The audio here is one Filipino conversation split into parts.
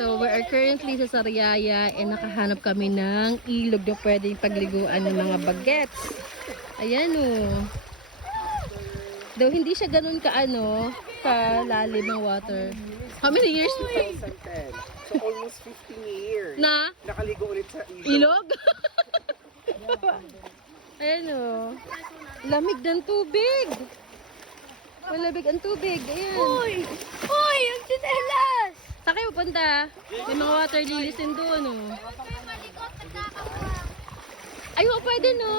So, we are currently sa Sariaya and nakahanap kami ng ilog na pwedeng pagliguan ng mga bagets. Ayan o. Though hindi siya ganun kalalim ng water. How many years? 2010. So almost 15 years. Na? Nakaligo ulit sa ilog. Ilog? Ayan o. Lamig ng tubig. Malamig ang tubig. Ayan. Uy! Uy! Ang titelas! Saan kayo pupunta? May mga water lilies din doon o. Ay, pwede no.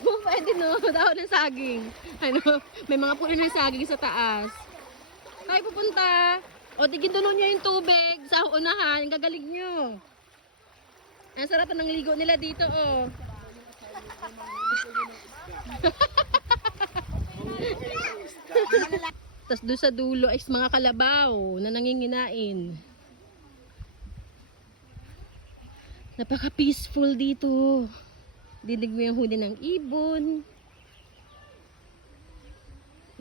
Pwede no. Dahon ng saging. Ano, may mga puno ng saging sa taas. Tayo pupunta. O, tigin doon nyo yung tubig sa unahan. Ang gagaling nyo. Ang sarap ng ligo nila dito, oh. Tapos doon sa dulo ay mga kalabaw na nanginginain. Napaka-peaceful dito. Dinig mo yung huni ng ibon.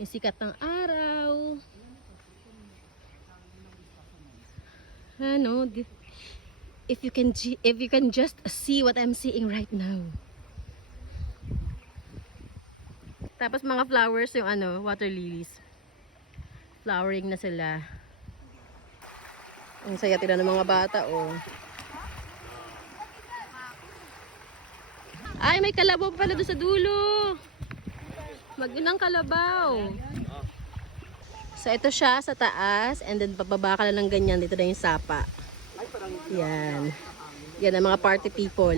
Yung sikat ng araw. Ano, if you can just see what I'm seeing right now. Tapos mga flowers yung water lilies. Flowering na sila. Ang saya tira ng mga bata, oh. Ay, may kalabaw pala doon sa dulo. Mag-inang kalabaw. So, ito siya sa taas. And then, bababa ka lang ng ganyan. Dito na yung sapa. Yan. Yan ang mga party people.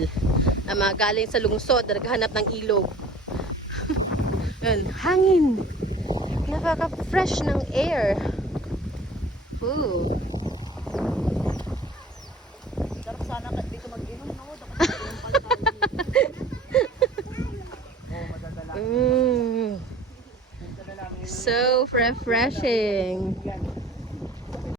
Ang mga galing sa lungsod. Naghahanap ng ilog. Yan. Hangin. Nakaka-fresh ng air. Ooh. Sarap sana dito mag-inom, no? So refreshing.